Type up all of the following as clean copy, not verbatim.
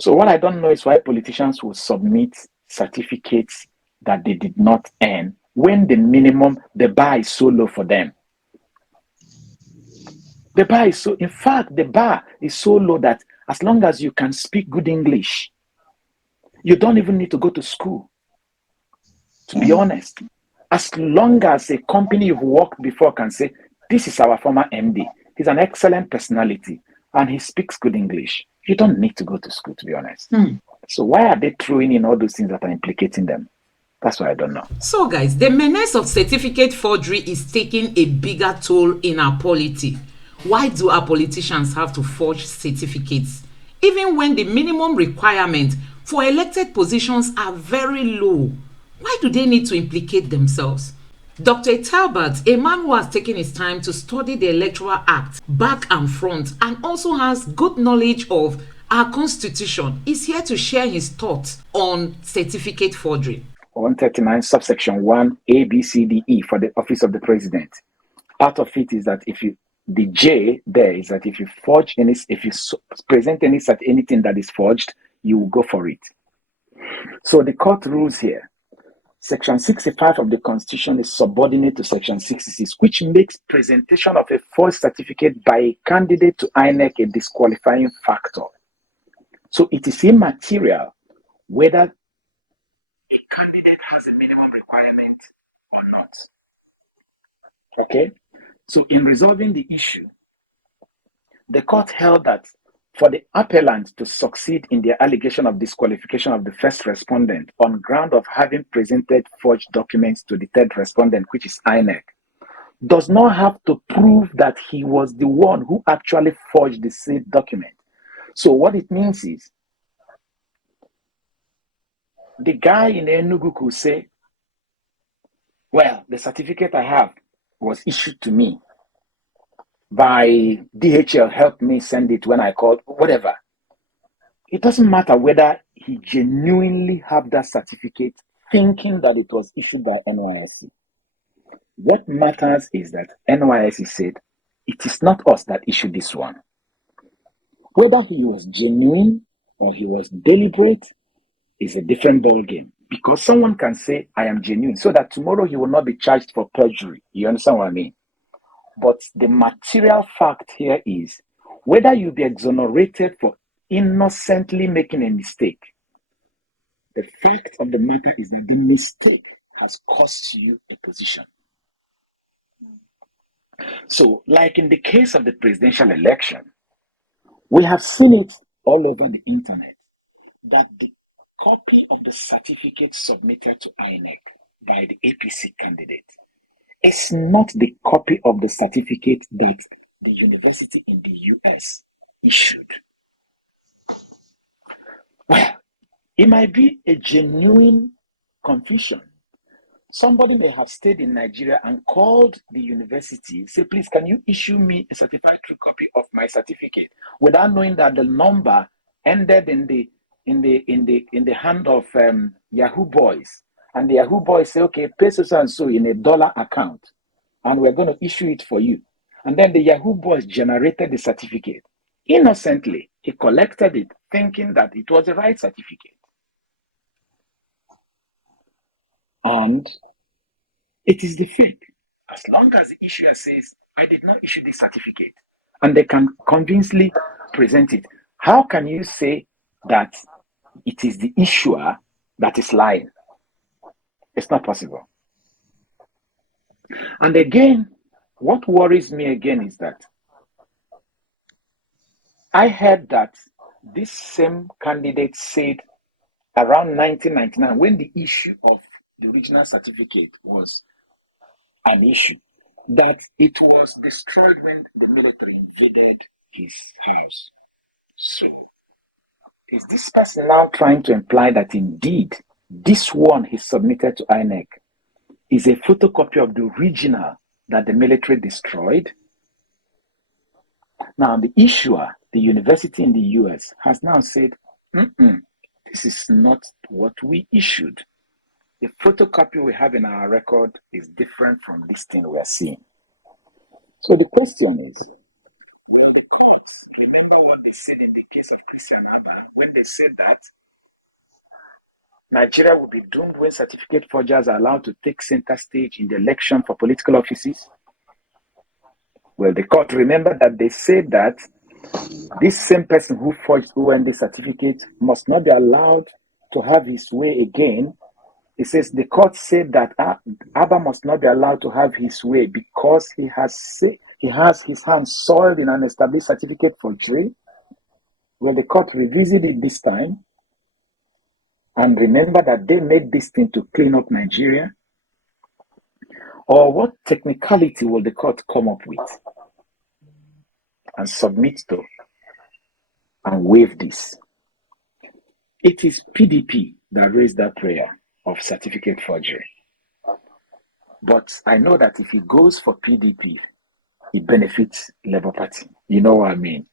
So what I don't know is why politicians will submit certificates that they did not earn when the bar is so low for them. In fact, the bar is so low that as long as you can speak good English, you don't even need to go to school, to be honest. As long as a company you've worked before can say, this is our former MD, he's an excellent personality, and he speaks good English, you don't need to go to school, to be honest. So why are they throwing in all those things that are implicating them? That's what I don't know. So, guys, the menace of certificate forgery is taking a bigger toll in our polity. Why do our politicians have to forge certificates, even when the minimum requirement for elected positions are very low? Why do they need to implicate themselves? Dr. Talbot, a man who has taken his time to study the Electoral Act back and front and also has good knowledge of our constitution, is here to share his thoughts on certificate forgery. 139 subsection 1 A, B, C, D, E for the office of the president. Part of it is that the J there is that if you present anything that is forged, you will go for it. So the court rules here. Section 65 of the Constitution is subordinate to Section 66, which makes presentation of a forged certificate by a candidate to Inec a disqualifying factor. So it is immaterial whether a candidate has a minimum requirement or not. Okay? So in resolving the issue, the court held that for the appellant to succeed in their allegation of disqualification of the first respondent on ground of having presented forged documents to the third respondent, which is Inec, does not have to prove that he was the one who actually forged the said document. So what it means is, the guy in Enugu could say, well, the certificate I have was issued to me by DHL, helped me send it when I called, whatever. It doesn't matter whether he genuinely have that certificate thinking that it was issued by NYSC. What matters is that NYSC said, it is not us that issued this one. Whether he was genuine or he was deliberate is a different ballgame. Because someone can say, I am genuine, so that tomorrow he will not be charged for perjury. You understand what I mean? But the material fact here is whether you be exonerated for innocently making a mistake. The fact of the matter is that the mistake has cost you a position. So, like in the case of the presidential election, we have seen it all over the internet that the copy of the certificate submitted to INEC by the APC candidate is not the copy of the certificate that the university in the US issued. Well, it might be a genuine confusion. Somebody may have stayed in Nigeria and called the university, say, please, can you issue me a certified true copy of my certificate, without knowing that the number ended in the hand of Yahoo boys. And the Yahoo boys say, okay, pay so and so in $1 account, and we're going to issue it for you. And then the Yahoo boys generated the certificate. Innocently, he collected it, thinking that it was the right certificate. And it is the fake. As long as the issuer says, I did not issue this certificate, and they can convincingly present it, how can you say that it is the issuer that is lying? It's not possible. And again, what worries me again is that I heard that this same candidate said around 1999, when the issue of the original certificate was an issue, that it was destroyed when the military invaded his house. So, is this person now trying to imply that indeed this one he submitted to INEC is a photocopy of the original that the military destroyed? Now, the issuer, the university in the US, has now said, this is not what we issued. The photocopy we have in our record is different from this thing we're seeing. So the question is, Will the courts remember what they said in the case of Christian Abba when they said that Nigeria will be doomed when certificate forgers are allowed to take center stage in the election for political offices? Well, the court remember that they said that this same person who forged OND certificate must not be allowed to have his way again. It says the court said that Abba must not be allowed to have his way because he has his hands soiled in an established certificate forgery. Well, the court revisited it this time and remember that they made this thing to clean up Nigeria. Or what technicality will the court come up with and submit to and waive this? It is PDP that raised that prayer of certificate forgery. But I know that if it goes for PDP, it benefits Labour Party. You know what I mean?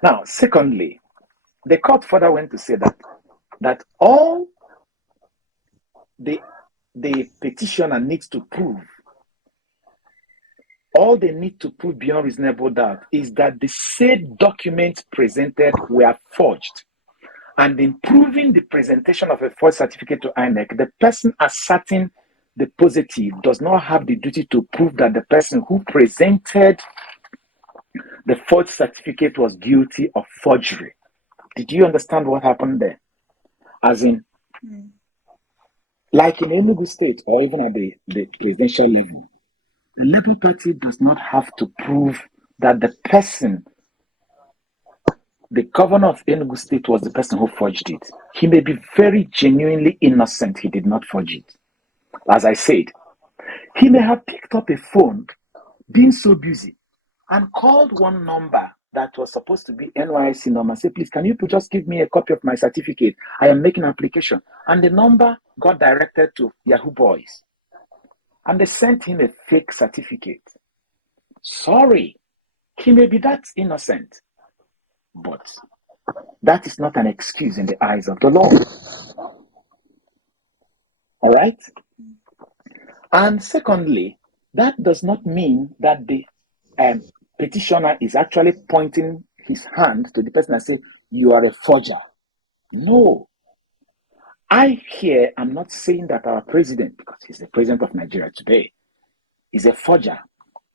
Now, secondly, the court further went to say that all the petitioner needs to prove, all they need to prove beyond reasonable doubt is that the said documents presented were forged. And in proving the presentation of a forged certificate to INEC, the person asserting the positive does not have the duty to prove that the person who presented the forged certificate was guilty of forgery. Did you understand what happened there? As in, like in Enugu State or even at the presidential level, the Labour Party does not have to prove that the person, the governor of Enugu State, was the person who forged it. He may be very genuinely innocent. He did not forge it. As I said, he may have picked up a phone, being so busy, and called one number that was supposed to be NYC number and say, please, can you just give me a copy of my certificate? I am making an application. And the number got directed to Yahoo Boys. And they sent him a fake certificate. Sorry, he may be that innocent, but that is not an excuse in the eyes of the law. All right? And secondly, that does not mean that the petitioner is actually pointing his hand to the person and say, you are a forger. No. I here am not saying that our president, because he's the president of Nigeria today, is a forger.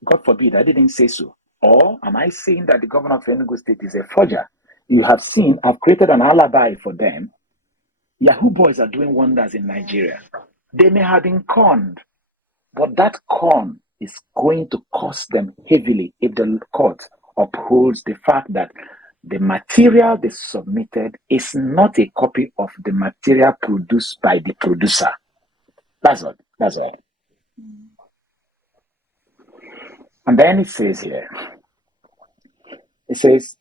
God forbid, I didn't say so. Or am I saying that the governor of Enugu State is a forger? You have seen, I've created an alibi for them. Yahoo Boys are doing wonders in Nigeria. They may have been conned, but that con is going to cost them heavily if the court upholds the fact that the material they submitted is not a copy of the material produced by the producer. That's all. That's all. And then it says here, it says,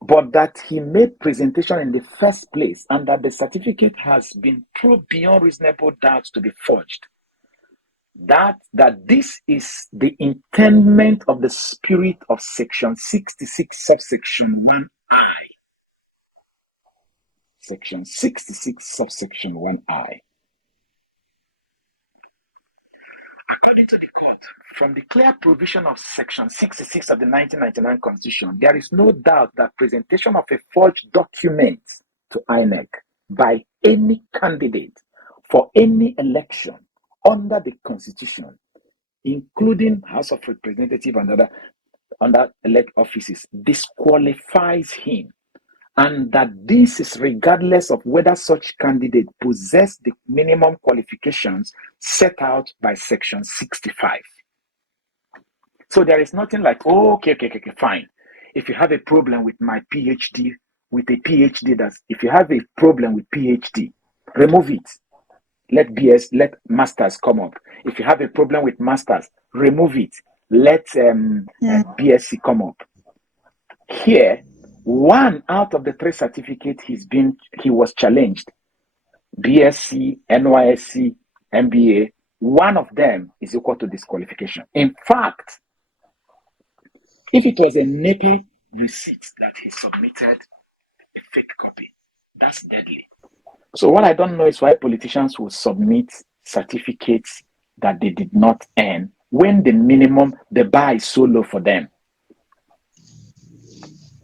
but that he made presentation in the first place and that the certificate has been proved beyond reasonable doubt to be forged. That this is the intendment of the spirit of section 66 subsection 1I. Section 66 subsection 1I. According to the court, from the clear provision of section 66 of the 1999 Constitution, there is no doubt that presentation of a forged document to INEC by any candidate for any election under the Constitution, including House of Representatives and other elect offices, disqualifies him, and that this is regardless of whether such candidate possess the minimum qualifications set out by section 65. So there is nothing like, oh, okay, fine. If you have a problem with my PhD, with a PhD, if you have a problem with PhD, remove it. Let masters come up. If you have a problem with masters, remove it. Let BSc come up. Here, one out of the 3 certificates he was challenged. BSc, NYSC, MBA, one of them is equal to disqualification. In fact, if it was a NEPA receipt that he submitted a fake copy, that's deadly. So what I don't know is why politicians will submit certificates that they did not earn when the bar is so low for them.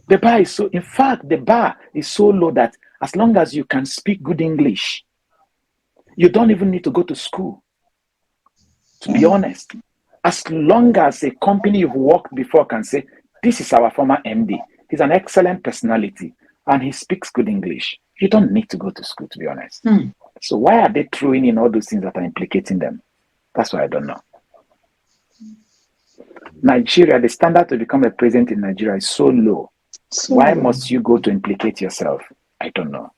The bar is in fact, the bar is so low that as long as you can speak good English, you don't even need to go to school, to be honest. As long as a company you've worked before can say, this is our former MD, he's an excellent personality, and he speaks good English, you don't need to go to school, to be honest. So why are they throwing in all those things that are implicating them? That's why I don't know. Nigeria, the standard to become a president in Nigeria is so low. Why must you go to implicate yourself? I don't know.